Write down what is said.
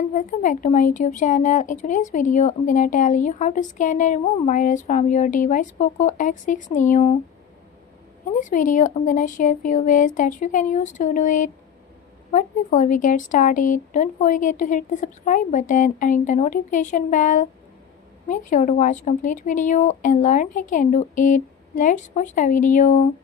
and welcome back to my YouTube channel. In today's video, I'm gonna tell you how to scan and remove virus from your device POCO X6 Neo. In this video, I'm gonna share few ways that you can use to do it. But before we get started, don't forget to hit the subscribe button and ring the notification bell. Make sure to watch complete video and learn how you can do it. Let's watch the video.